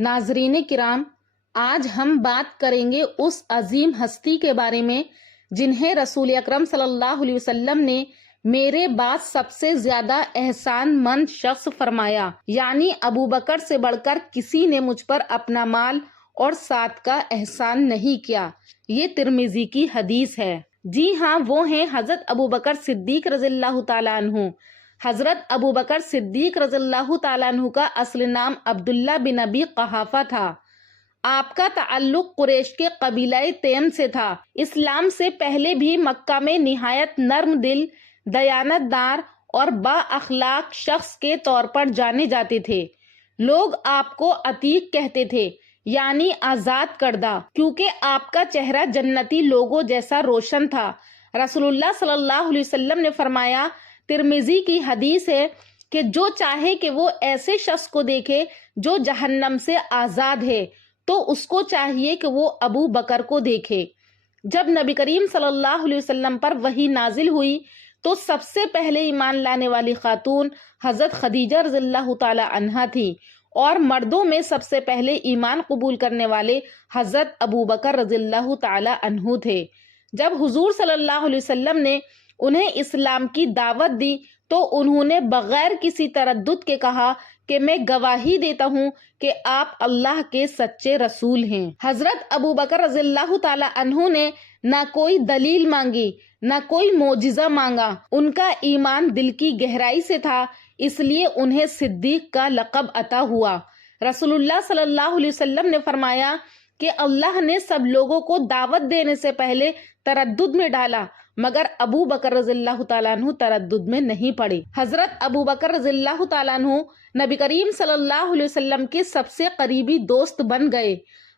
ناظرین کرام، آج ہم بات کریں گے اس عظیم ہستی کے بارے میں جنہیں رسول اکرم صلی اللہ علیہ وسلم نے میرے بعد سب سے زیادہ احسان مند شخص فرمایا، یعنی ابو بکر سے بڑھ کر کسی نے مجھ پر اپنا مال اور ساتھ کا احسان نہیں کیا۔ یہ ترمذی کی حدیث ہے۔ جی ہاں، وہ ہیں حضرت ابو بکر صدیق رضی اللہ تعالیٰ عنہ۔ حضرت ابو بکر صدیق رضی اللہ تعالیٰ عنہ کا اصل نام عبداللہ بن ابی قحافہ تھا۔ آپ کا تعلق قریش کے قبیلہ تیم سے تھا۔ اسلام سے پہلے بھی مکہ میں نہایت نرم دل، دیانت دار اور با اخلاق شخص کے طور پر جانے جاتے تھے۔ لوگ آپ کو عتیق کہتے تھے، یعنی آزاد کردہ، کیونکہ آپ کا چہرہ جنتی لوگوں جیسا روشن تھا۔ رسول اللہ صلی اللہ علیہ وسلم نے فرمایا، ترمذی کی حدیث ہے کہ جو چاہے کہ وہ ایسے شخص کو دیکھے جو جہنم سے آزاد ہے تو اس کو چاہیے کہ وہ ابو بکر کو دیکھے۔ جب نبی کریم صلی اللہ علیہ وسلم پر وحی نازل ہوئی تو سب سے پہلے ایمان لانے والی خاتون حضرت خدیجہ رضی اللہ تعالی عنہا تھی، اور مردوں میں سب سے پہلے ایمان قبول کرنے والے حضرت ابو بکر رضی اللہ تعالی عنہ تھے۔ جب حضور صلی اللہ علیہ وسلم نے انہیں اسلام کی دعوت دی تو انہوں نے بغیر کسی تردد کے کہا کہ میں گواہی دیتا ہوں کہ آپ اللہ کے سچے رسول ہیں۔ حضرت ابو بکر رضی اللہ تعالی عنہ نے نہ کوئی دلیل مانگی، نہ کوئی معجزہ مانگا۔ ان کا ایمان دل کی گہرائی سے تھا، اس لیے انہیں صدیق کا لقب عطا ہوا۔ رسول اللہ صلی اللہ علیہ وسلم نے فرمایا کہ اللہ نے سب لوگوں کو دعوت دینے سے پہلے تردد میں ڈالا، مگر ابو بکر رضی اللہ تعالیٰ عنہ تردد میں نہیں پڑے۔ حضرت ابو بکر رضی اللہ تعالیٰ عنہ نبی کریم صلی اللہ علیہ وسلم کے سب سے قریبی دوست بن گئے۔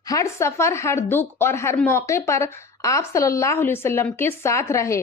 ہر سفر، ہر دکھ اور ہر موقع پر آپ صلی اللہ علیہ وسلم کے ساتھ رہے۔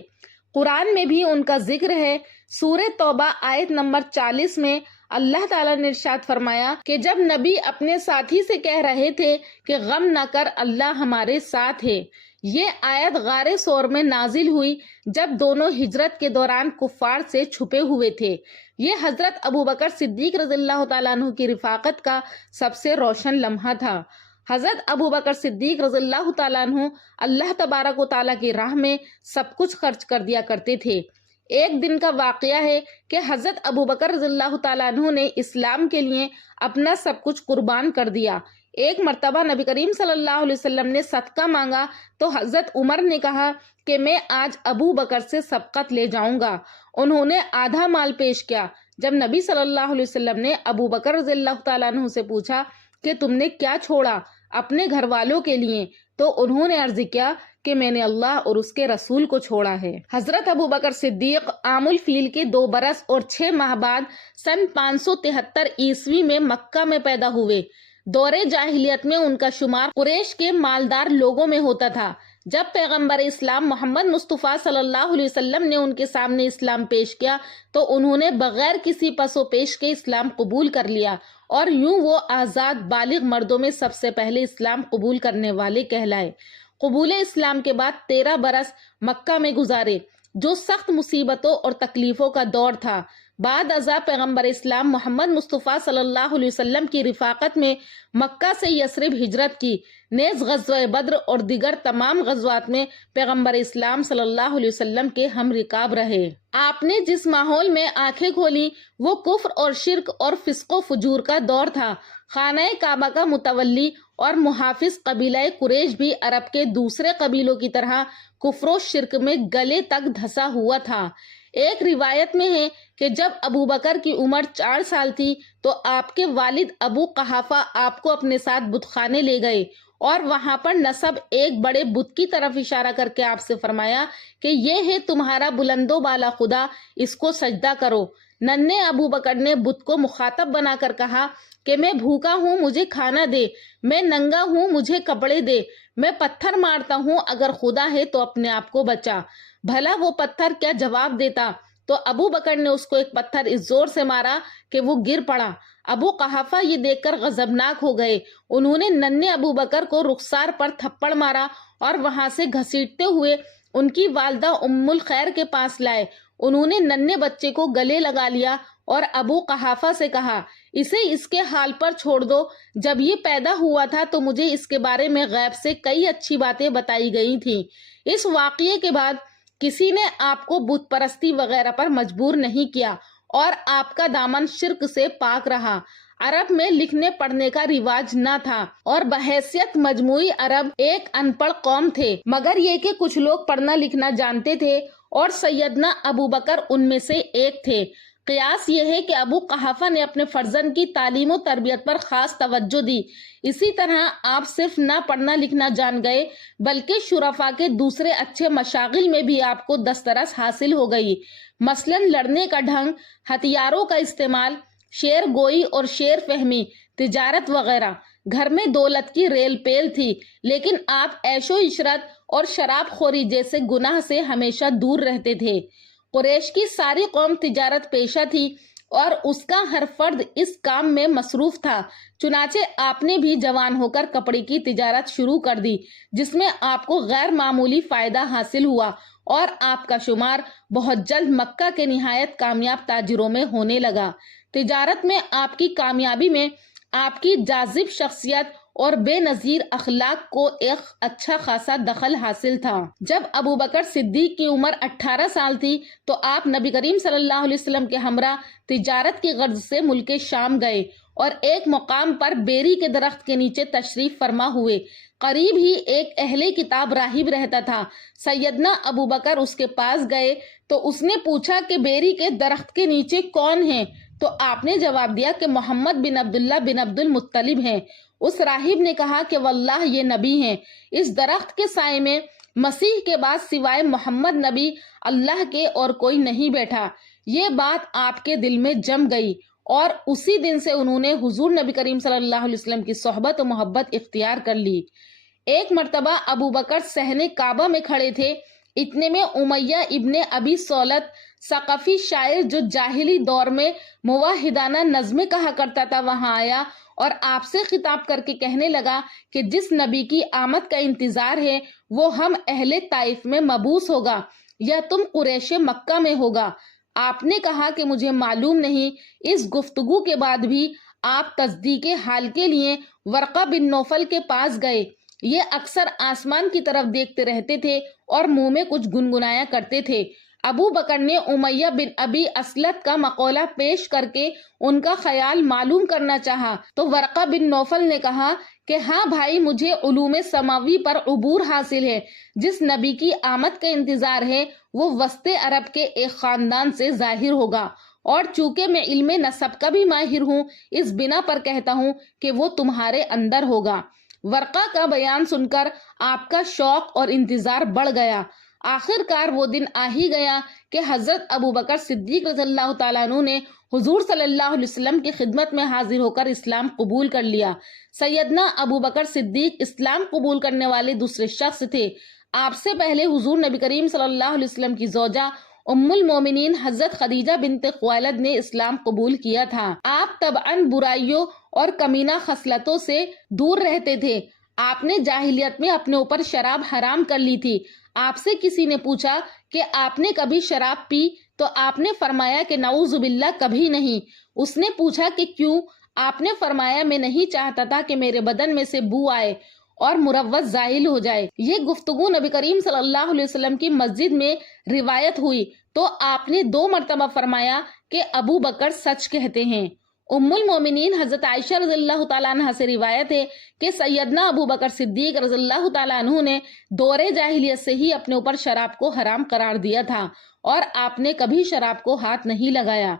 قرآن میں بھی ان کا ذکر ہے۔ سورہ توبہ آیت نمبر 40 میں اللہ تعالیٰ نے ارشاد فرمایا کہ جب نبی اپنے ساتھی سے کہہ رہے تھے کہ غم نہ کر، اللہ ہمارے ساتھ ہے، یہ آیت غار ثور میں نازل ہوئی جب دونوں ہجرت کے دوران کفار سے چھپے ہوئے تھے۔ یہ حضرت ابو بکر صدیق رضی اللہ تعالیٰ عنہ کی رفاقت کا سب سے روشن لمحہ تھا۔ حضرت ابو بکر صدیق رضی اللہ تعالیٰ عنہ اللہ تبارک و تعالیٰ کی راہ میں سب کچھ خرچ کر دیا کرتے تھے۔ ایک دن کا واقعہ ہے کہ حضرت ابو بکر رضی اللہ تعالیٰ عنہ نے اسلام کے لیے اپنا سب کچھ قربان کر دیا۔ ایک مرتبہ نبی کریم صلی اللہ علیہ وسلم نے صدقہ مانگا تو حضرت عمر نے کہا کہ میں آج ابو بکر سے سبقت لے جاؤں گا۔ انہوں نے آدھا مال پیش کیا۔ جب نبی صلی اللہ علیہ وسلم نے ابو بکر رضی اللہ تعالیٰ عنہ سے پوچھا کہ تم نے کیا چھوڑا اپنے گھر والوں کے لیے، تو انہوں نے عرض کیا کہ میں نے اللہ اور اس کے رسول کو چھوڑا ہے۔ حضرت ابو بکر صدیق عام الفیل کے 2 برس اور 6 ماہ بعد سن 573 عیسوی میں مکہ میں پیدا ہوئے۔ دور جاہلیت میں ان کا شمار قریش کے مالدار لوگوں میں ہوتا تھا۔ جب پیغمبر اسلام محمد مصطفیٰ صلی اللہ علیہ وسلم نے ان کے سامنے اسلام پیش کیا تو انہوں نے بغیر کسی پس و پیش کے اسلام قبول کر لیا، اور یوں وہ آزاد بالغ مردوں میں سب سے پہلے اسلام قبول کرنے والے کہلائے۔ قبول اسلام کے بعد 13 برس مکہ میں گزارے، جو سخت مصیبتوں اور تکلیفوں کا دور تھا۔ بعد ازاں پیغمبر اسلام محمد مصطفیٰ صلی اللہ علیہ وسلم کی رفاقت میں مکہ سے یثرب ہجرت کی، نیز غزوہ بدر اور دیگر تمام غزوات میں پیغمبر اسلام صلی اللہ علیہ وسلم کے ہم رکاب رہے۔ آپ نے جس ماحول میں آنکھیں کھولی وہ کفر اور شرک اور فسق و فجور کا دور تھا۔ خانہ کعبہ کا متولی اور محافظ قبیلہ قریش بھی عرب کے دوسرے قبیلوں کی طرح کفر و شرک میں گلے تک دھسا ہوا تھا۔ ایک روایت میں ہے کہ جب ابو بکر کی عمر 4 سال تھی تو آپ کے والد ابو قحافہ آپ کو اپنے ساتھ بت خانے لے گئے، اور وہاں پر نصب ایک بڑے بت کی طرف اشارہ کر کے آپ سے فرمایا کہ یہ ہے تمہارا بلند و بالا خدا، اس کو سجدہ کرو۔ ننھے ابو بکر نے بت کو مخاطب بنا کر کہا کہ میں بھوکا ہوں، مجھے کھانا دے، میں ننگا ہوں، مجھے کپڑے دے، میں پتھر مارتا ہوں، اگر خدا ہے تو اپنے آپ کو بچا۔ بھلا وہ پتھر کیا جواب دیتا؟ تو ابو بکر نے اس کو ایک پتھر اس زور سے مارا کہ وہ گر پڑا۔ ابو قحافہ یہ دیکھ کر غضبناک ہو گئے۔ انہوں نے ننھے ابو بکر کو رخسار پر تھپڑ مارا اور وہاں سے گھسیٹتے ہوئے ان کی والدہ ام الخیر کے پاس لائے۔ انہوں نے ننھے بچے کو گلے لگا لیا اور ابو قحافہ سے کہا اسے اس کے حال پر چھوڑ دو. جب یہ پیدا ہوا تھا تو مجھے اس کے بارے میں غیب سے کئی اچھی باتیں بتائی گئی تھیں. اس واقعے کے بعد کسی نے آپ کو بت پرستی وغیرہ پر مجبور نہیں کیا اور آپ کا دامن شرک سے پاک رہا. عرب میں لکھنے پڑھنے کا رواج نہ تھا اور بحیثیت مجموعی عرب ایک ان پڑھ قوم تھے، مگر یہ کہ کچھ لوگ پڑھنا لکھنا جانتے تھے اور سیدنا ابو بکر ان میں سے ایک تھے. قیاس یہ ہے کہ ابو قحافہ نے اپنے فرزند کی تعلیم و تربیت پر خاص توجہ دی. اسی طرح آپ صرف نہ پڑھنا لکھنا جان گئے بلکہ شرفاء کے دوسرے اچھے مشاغل میں بھی آپ کو دسترس حاصل ہو گئی، مثلاً لڑنے کا ڈھنگ، ہتھیاروں کا استعمال، شعر گوئی اور شعر فہمی، تجارت وغیرہ. گھر میں دولت کی ریل پیل تھی لیکن آپ عیش و عشرت اور شراب خوری جیسے گناہ سے ہمیشہ دور رہتے تھے. قریش کی ساری قوم تجارت پیشہ تھی اور اس کا ہر فرد اس کام میں مصروف تھا. چنانچہ آپ نے بھی جوان ہو کر کپڑے کی تجارت شروع کر دی جس میں آپ کو غیر معمولی فائدہ حاصل ہوا اور آپ کا شمار بہت جلد مکہ کے نہایت کامیاب تاجروں میں ہونے لگا. تجارت میں آپ کی کامیابی میں آپ کی جاذب شخصیت اور بے نظیر اخلاق کو ایک اچھا خاصا دخل حاصل تھا. جب ابو بکر صدیق کی عمر 18 سال تھی تو آپ نبی کریم صلی اللہ علیہ وسلم کے ہمراہ تجارت کی غرض سے ملک شام گئے اور ایک مقام پر بیری کے درخت کے نیچے تشریف فرما ہوئے. قریب ہی ایک اہل کتاب راہب رہتا تھا. سیدنا ابو بکر اس کے پاس گئے تو اس نے پوچھا کہ بیری کے درخت کے نیچے کون ہیں؟ تو آپ نے جواب دیا کہ محمد بن عبداللہ بن عبد المطلب ہیں. اس راہب نے کہا کہ واللہ یہ نبی ہیں. اس درخت کے سائے میں مسیح کے بعد سوائے محمد نبی اللہ کے اور کوئی نہیں بیٹھا. یہ بات آپ کے دل میں جم گئی اور اسی دن سے انہوں نے حضور نبی کریم صلی اللہ علیہ وسلم کی صحبت و محبت اختیار کر لی. ایک مرتبہ ابو بکر صحن کعبہ میں کھڑے تھے، اتنے میں امیہ ابن ابی سولت ثقفی شاعر جو جاہلی دور میں موحدانہ نظمیں کہا کرتا تھا وہاں آیا اور آپ سے خطاب کر کے کہنے لگا کہ جس نبی کی آمد کا انتظار ہے وہ ہم اہل طائف میں مبعوث ہوگا یا تم قریش مکہ میں ہوگا. آپ نے کہا کہ مجھے معلوم نہیں. اس گفتگو کے بعد بھی آپ تصدیق حال کے لیے ورقہ بن نوفل کے پاس گئے. یہ اکثر آسمان کی طرف دیکھتے رہتے تھے اور منہ میں کچھ گنگنایا کرتے تھے. ابو بکر نے امیہ بن ابی اسلط کا مقولہ پیش کر کے ان کا خیال معلوم کرنا چاہا تو ورقہ بن نوفل نے کہا کہ ہاں بھائی، مجھے علوم سماوی پر عبور حاصل ہے. جس نبی کی آمد کا انتظار ہے وہ وسط عرب کے ایک خاندان سے ظاہر ہوگا اور چونکہ میں علم نسب کا بھی ماہر ہوں اس بنا پر کہتا ہوں کہ وہ تمہارے اندر ہوگا. ورقہ کا بیان سن کر آپ کا شوق اور انتظار بڑھ گیا. آخر کار وہ دن آ ہی گیا کہ حضرت ابو بکر صدیق رضی اللہ تعالیٰ عنہ نے حضور صلی اللہ علیہ وسلم کی خدمت میں حاضر ہو کر اسلام قبول کر لیا. سیدنا ابو بکر صدیق اسلام قبول کرنے والے دوسرے شخص تھے. آپ سے پہلے حضور نبی کریم صلی اللہ علیہ وسلم کی زوجہ ام المومنین حضرت خدیجہ بنت خویلد نے اسلام قبول کیا تھا. آپ طبعاً برائیوں اور کمینہ خصلتوں سے دور رہتے تھے. آپ نے جاہلیت میں اپنے اوپر شراب حرام کر لی تھی. آپ سے کسی نے پوچھا کہ آپ نے کبھی شراب پی تو آپ نے فرمایا کہ نعوذ باللہ کبھی نہیں. اس نے پوچھا کہ کیوں؟ آپ نے فرمایا میں نہیں چاہتا تھا کہ میرے بدن میں سے بو آئے اور مروت زائل ہو جائے. یہ گفتگو نبی کریم صلی اللہ علیہ وسلم کی مسجد میں روایت ہوئی تو آپ نے 2 مرتبہ فرمایا کہ ابو بکر سچ کہتے ہیں. ام المومنین حضرت عائشہ رضی اللہ تعالیٰ عنہ سے روایت ہے کہ سیدنا ابو بکر صدیق رضی اللہ تعالیٰ عنہ نے دور جاہلیت سے ہی اپنے اوپر شراب کو حرام قرار دیا تھا اور آپ نے کبھی شراب کو ہاتھ نہیں لگایا.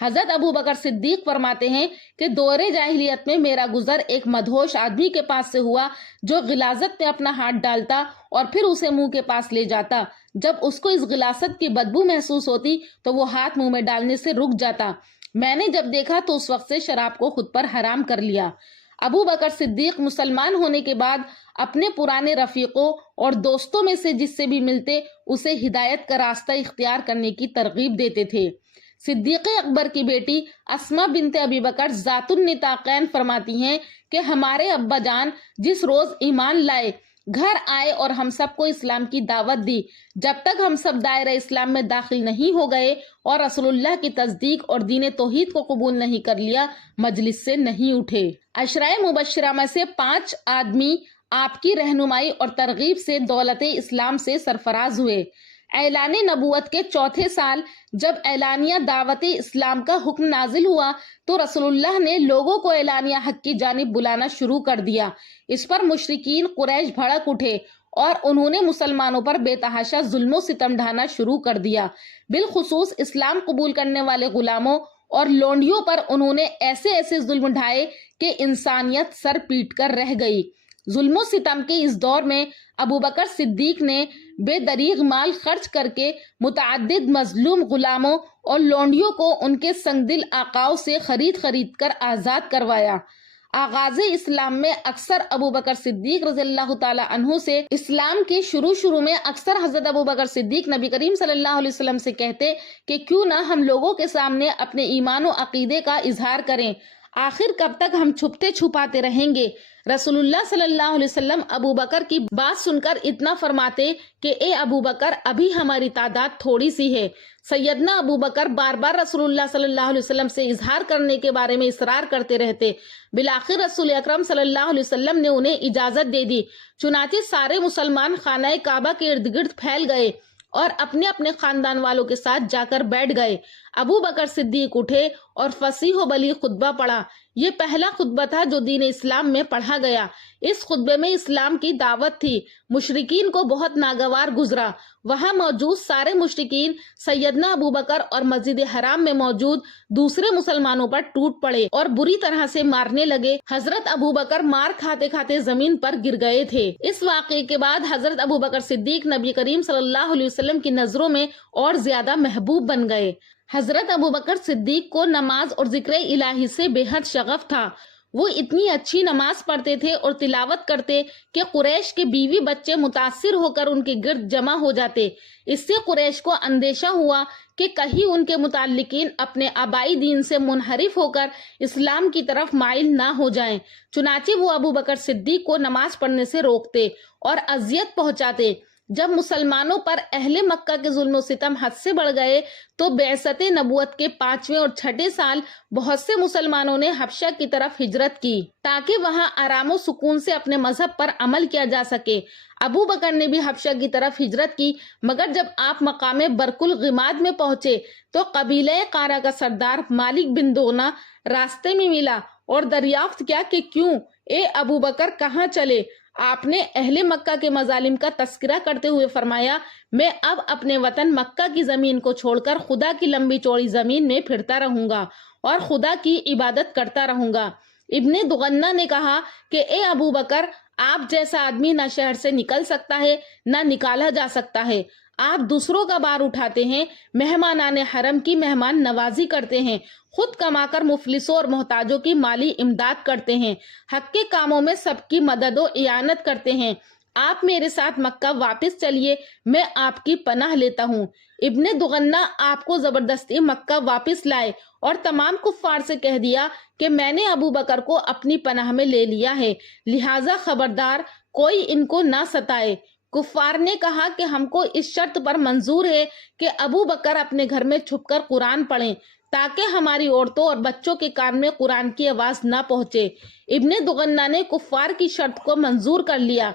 حضرت ابو بکر صدیق فرماتے ہیں کہ دور جاہلیت میں میرا گزر ایک مدہوش آدمی کے پاس سے ہوا جو غلاظت میں اپنا ہاتھ ڈالتا اور پھر اسے منہ کے پاس لے جاتا. جب اس کو اس غلاظت کی بدبو محسوس ہوتی تو وہ ہاتھ منہ میں ڈالنے سے رک جاتا. میں نے جب دیکھا تو اس وقت سے شراب کو خود پر حرام کر لیا. ابو بکر صدیق مسلمان ہونے کے بعد اپنے پرانے رفیقوں اور دوستوں میں سے جس سے بھی ملتے اسے ہدایت کا راستہ اختیار کرنے کی ترغیب دیتے تھے. صدیق اکبر کی بیٹی اسما بنت ابی بکر ذات النطاقین فرماتی ہیں کہ ہمارے ابا جان جس روز ایمان لائے گھر آئے اور ہم سب کو اسلام کی دعوت دی۔ جب تک ہم سب دائرہ اسلام میں داخل نہیں ہو گئے اور رسول اللہ کی تصدیق اور دین توحید کو قبول نہیں کر لیا، مجلس سے نہیں اٹھے۔ عشرہ مبشرہ میں سے 5 آدمی آپ کی رہنمائی اور ترغیب سے دولت اسلام سے سرفراز ہوئے۔ اعلان نبوت کے چوتھے سال جب اعلانیہ دعوت اسلام کا حکم نازل ہوا تو رسول اللہ نے لوگوں کو اعلانیہ حق کی جانب بلانا شروع کر دیا۔ اس پر مشرکین قریش بھڑک اٹھے اور انہوں نے مسلمانوں پر بے تحاشا ظلم و ستم ڈھانا شروع کر دیا۔ بالخصوص اسلام قبول کرنے والے غلاموں اور لونڈیوں پر انہوں نے ایسے ظلم ڈھائے کہ انسانیت سر پیٹ کر رہ گئی۔ ظلم و ستم کے اس دور میں ابوبکر صدیق نے بے دریغ مال خرچ کر کے متعدد مظلوم غلاموں اور لونڈیوں کو ان کے سنگ دل آقاؤں سے خرید کر آزاد کروایا۔ آغاز اسلام میں اکثر ابوبکر صدیق رضی اللہ تعالی عنہ سے اسلام کے شروع میں اکثر حضرت ابوبکر صدیق نبی کریم صلی اللہ علیہ وسلم سے کہتے کہ کیوں نہ ہم لوگوں کے سامنے اپنے ایمان و عقیدے کا اظہار کریں، آخر کب تک ہم چھپتے چھپاتے رہیں گے۔ رسول اللہ صلی اللہ علیہ وسلم ابوبکر کی بات سن کر اتنا فرماتے کہ اے ابوبکر ابھی ہماری تعداد تھوڑی سی ہے۔ سیدنا ابوبکر بار بار رسول اللہ صلی اللہ علیہ وسلم سے اظہار کرنے کے بارے میں اصرار کرتے رہتے۔ بالآخر رسول اکرم صلی اللہ علیہ وسلم نے انہیں اجازت دے دی۔ چنانچہ سارے مسلمان خانہ کعبہ کے ارد گرد پھیل گئے اور اپنے اپنے خاندان والوں کے ساتھ جا کر بیٹھ گئے۔ ابوبکر صدیق اٹھے اور فصیح و بلیغ خطبہ پڑھا۔ یہ پہلا خطبہ تھا جو دین اسلام میں پڑھا گیا۔ اس خطبے میں اسلام کی دعوت تھی۔ مشرکین کو بہت ناگوار گزرا۔ وہاں موجود سارے مشرکین سیدنا ابوبکر اور مسجد حرام میں موجود دوسرے مسلمانوں پر ٹوٹ پڑے اور بری طرح سے مارنے لگے۔ حضرت ابوبکر مار کھاتے کھاتے زمین پر گر گئے تھے۔ اس واقعے کے بعد حضرت ابوبکر صدیق نبی کریم صلی اللہ علیہ وسلم کی نظروں میں اور زیادہ محبوب بن گئے۔ حضرت ابوبکر صدیق کو نماز اور ذکر الہی سے بے حد شغف تھا۔ وہ اتنی اچھی نماز پڑھتے تھے اور تلاوت کرتے کہ قریش کے بیوی بچے متاثر ہو کر ان کے گرد جمع ہو جاتے۔ اس سے قریش کو اندیشہ ہوا کہ کہیں ان کے متعلقین اپنے آبائی دین سے منحرف ہو کر اسلام کی طرف مائل نہ ہو جائیں۔ چنانچہ وہ ابوبکر صدیق کو نماز پڑھنے سے روکتے اور اذیت پہنچاتے۔ جب مسلمانوں پر اہل مکہ کے ظلم و ستم حد سے بڑھ گئے تو بعثت نبوت کے 5ویں اور 6ٹھے سال بہت سے مسلمانوں نے حبشہ کی طرف ہجرت کی تاکہ وہاں آرام و سکون سے اپنے مذہب پر عمل کیا جا سکے۔ ابو بکر نے بھی حبشہ کی طرف ہجرت کی، مگر جب آپ مقام برق الغماد میں پہنچے تو قبیلہ قارہ کا سردار مالک بن دغنہ راستے میں ملا اور دریافت کیا کہ کیوں اے ابو بکر کہاں چلے؟ آپ نے اہل مکہ کے مظالم کا تذکرہ کرتے ہوئے فرمایا، میں اب اپنے وطن مکہ کی زمین کو چھوڑ کر خدا کی لمبی چوڑی زمین میں پھرتا رہوں گا اور خدا کی عبادت کرتا رہوں گا۔ ابن دغنہ نے کہا کہ اے ابو بکر، آپ جیسا آدمی نہ شہر سے نکل سکتا ہے نہ نکالا جا سکتا ہے۔ آپ دوسروں کا بار اٹھاتے ہیں، مہمانان حرم کی مہمان نوازی کرتے ہیں، خود کما کر مفلسوں اور محتاجوں کی مالی امداد کرتے ہیں، حق کے کاموں میں سب کی مدد و اعانت کرتے ہیں۔ آپ میرے ساتھ مکہ واپس چلیے، میں آپ کی پناہ لیتا ہوں۔ ابن دغنہ آپ کو زبردستی مکہ واپس لائے اور تمام کفار سے کہہ دیا کہ میں نے ابو بکر کو اپنی پناہ میں لے لیا ہے، لہٰذا خبردار کوئی ان کو نہ ستائے۔ کفار نے کہا کہ ہم کو اس شرط پر منظور ہے کہ ابو بکر اپنے گھر میں چھپ کر قرآن پڑھیں تاکہ ہماری عورتوں اور بچوں کے کان میں قرآن کی آواز نہ پہنچے۔ ابن دغنہ نے کفار کی شرط کو منظور کر لیا۔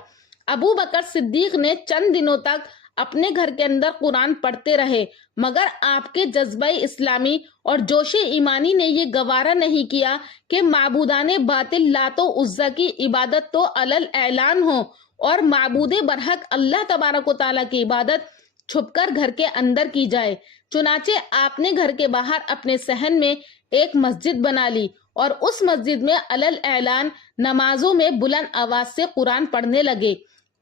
ابو بکر صدیق نے چند دنوں تک اپنے گھر کے اندر قرآن پڑھتے رہے، مگر آپ کے جذبہ اسلامی اور جوش ایمانی نے یہ گوارا نہیں کیا کہ معبودان باطل لات و عزا کی عبادت تو علل اعلان ہو اور معبود برحق اللہ تبارک و تعالیٰ کی عبادت چھپ کر گھر کے اندر کی جائے۔ چنانچہ آپ نے گھر کے باہر اپنے صحن میں ایک مسجد بنا لی اور اس مسجد میں علل اعلان نمازوں میں بلند آواز سے قرآن پڑھنے لگے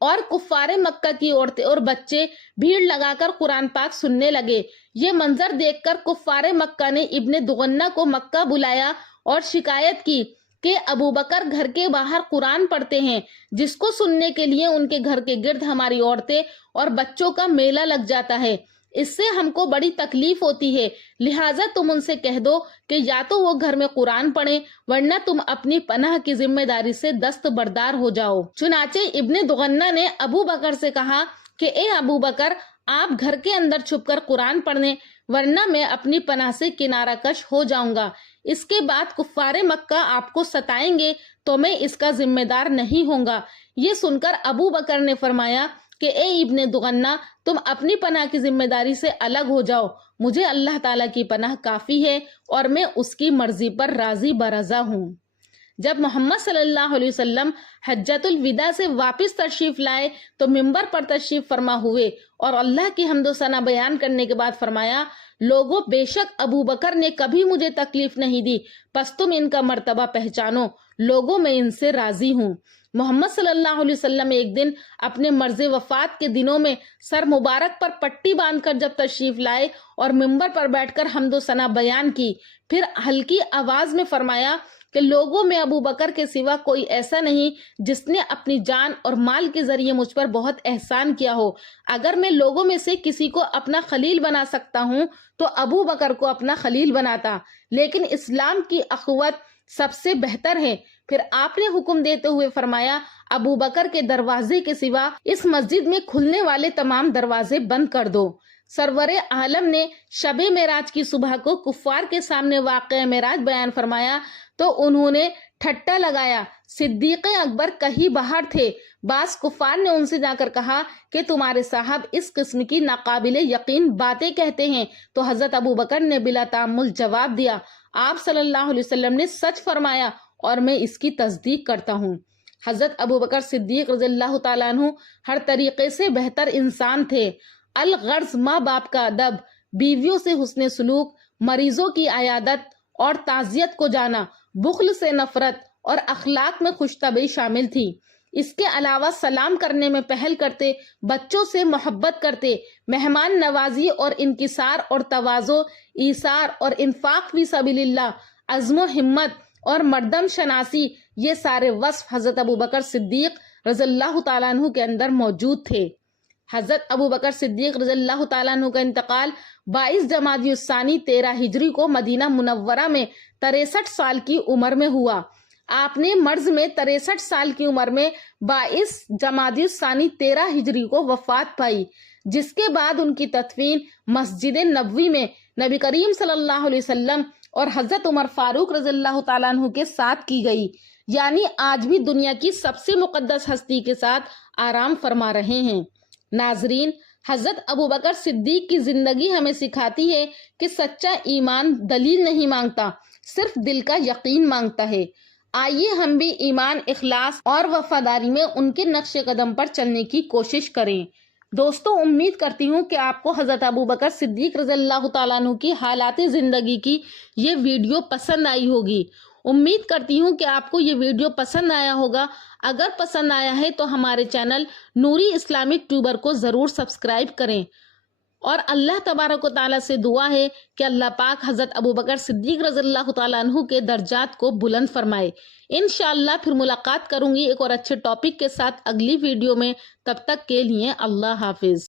اور کفار مکہ کی عورتیں اور بچے بھیڑ لگا کر قرآن پاک سننے لگے۔ یہ منظر دیکھ کر کفار مکہ نے ابن دغنہ کو مکہ بلایا اور شکایت کی کہ ابو بکر گھر کے باہر قرآن پڑھتے ہیں، جس کو سننے کے لیے ان کے گھر کے گرد ہماری عورتیں اور بچوں کا میلہ لگ جاتا ہے۔ اس سے ہم کو بڑی تکلیف ہوتی ہے، لہٰذا تم ان سے کہہ دو کہ یا تو وہ گھر میں قرآن پڑھیں ورنہ تم اپنی پناہ کی ذمہ داری سے دستبردار ہو جاؤ۔ چنانچہ ابن دغنہ نے ابو بکر سے کہا کہ اے ابو بکر، آپ گھر کے اندر چھپ کر قرآن پڑھیں ورنہ میں اپنی پناہ سے کنارہ کش ہو جاؤں گا۔ اس کے بعد کفار مکہ آپ کو ستائیں گے تو میں اس کا ذمہ دار نہیں ہوں گا۔ یہ سن کر ابو بکر نے فرمایا کہ اے ابن دغنہ، تم اپنی پناہ کی ذمہ داری سے الگ ہو جاؤ، مجھے اللہ تعالیٰ کی پناہ کافی ہے اور میں اس کی مرضی پر راضی برضا ہوں۔ جب محمد صلی اللہ علیہ وسلم حجۃ الوداع سے واپس تشریف لائے تو منبر پر تشریف فرما ہوئے اور اللہ کی حمد و ثنا بیان کرنے کے بعد فرمایا، لوگوں، بے شک ابو بکر نے کبھی مجھے تکلیف نہیں دی، پس تم ان کا مرتبہ پہچانو، لوگوں میں ان سے راضی ہوں۔ محمد صلی اللہ علیہ وسلم ایک دن اپنے مرض وفات کے دنوں میں سر مبارک پر پٹی باندھ کر جب تشریف لائے اور منبر پر بیٹھ کر حمد و ثنا بیان کی، پھر ہلکی آواز میں فرمایا کہ لوگوں میں ابو بکر کے سوا کوئی ایسا نہیں جس نے اپنی جان اور مال کے ذریعے مجھ پر بہت احسان کیا ہو۔ اگر میں لوگوں میں سے کسی کو اپنا خلیل بنا سکتا ہوں تو ابو بکر کو اپنا خلیل بناتا، لیکن اسلام کی اخوت سب سے بہتر ہے۔ پھر آپ نے حکم دیتے ہوئے فرمایا، ابو بکر کے دروازے کے سوا اس مسجد میں کھلنے والے تمام دروازے بند کر دو۔ سرور عالم نے شب معراج کی صبح کو کفار کے سامنے واقعہ معراج بیان فرمایا تو انہوں نے ٹھٹا لگایا، صدیق اکبر کہیں باہر تھے۔ بعض کفار نے ان سے جا کر کہا کہ تمہارے صاحب اس قسم کی ناقابل یقین باتیں کہتے ہیں، تو حضرت ابو بکر نے بلا تعمل جواب دیا، آپ صلی اللہ علیہ وسلم نے سچ فرمایا اور میں اس کی تصدیق کرتا ہوں۔ حضرت ابو بکر صدیق رضی اللہ تعالیٰ عنہ ہر طریقے سے بہتر انسان تھے۔ الغرض ماں باپ کا ادب، بیویوں سے حسن سلوک، مریضوں کی عیادت اور تعزیت کو جانا، بخل سے نفرت اور اخلاق میں خوش طبعی شامل تھی۔ اس کے علاوہ سلام کرنے میں پہل کرتے، بچوں سے محبت کرتے، مہمان نوازی اور انکسار اور تواضع، ایثار اور انفاق فی سبیل اللہ، عزم و ہمت اور مردم شناسی، یہ سارے وصف حضرت ابو بکر صدیق رضی اللہ تعالیٰ عنہ کے اندر موجود تھے۔ حضرت ابو بکر صدیق رضی اللہ تعالیٰ عنہ کا انتقال 22 جمادی الثانی 13 ہجری کو مدینہ منورہ میں 63 سال کی عمر میں ہوا۔ آپ نے مرض میں 63 سال کی عمر میں 22 جمادی الثانی 13 ہجری کو وفات پائی، جس کے بعد ان کی تدفین مسجد نبوی میں نبی کریم صلی اللہ علیہ وسلم اور حضرت عمر فاروق رضی اللہ تعالیٰ عنہ کے ساتھ کی گئی، یعنی آج بھی دنیا کی سب سے مقدس ہستی کے ساتھ آرام فرما رہے ہیں۔ ناظرین، حضرت ابو بکر صدیق کی زندگی ہمیں سکھاتی ہے کہ سچا ایمان دلیل نہیں مانگتا، صرف دل کا یقین مانگتا ہے۔ آئیے ہم بھی ایمان، اخلاص اور وفاداری میں ان کے نقش قدم پر چلنے کی کوشش کریں۔ دوستو، امید کرتی ہوں کہ آپ کو حضرت ابو بکر صدیق رضی اللہ تعالیٰ عنہ کی حالات زندگی کی یہ ویڈیو پسند آئی ہوگی۔ امید کرتی ہوں کہ آپ کو یہ ویڈیو پسند آیا ہوگا۔ اگر پسند آیا ہے تو ہمارے چینل نوری اسلامک ٹیوبر کو ضرور سبسکرائب کریں، اور اللہ تبارک و تعالیٰ سے دعا ہے کہ اللہ پاک حضرت ابو بکر صدیق رضی اللہ تعالیٰ عنہ کے درجات کو بلند فرمائے۔ انشاءاللہ پھر ملاقات کروں گی ایک اور اچھے ٹاپک کے ساتھ اگلی ویڈیو میں، تب تک کے لیے اللہ حافظ۔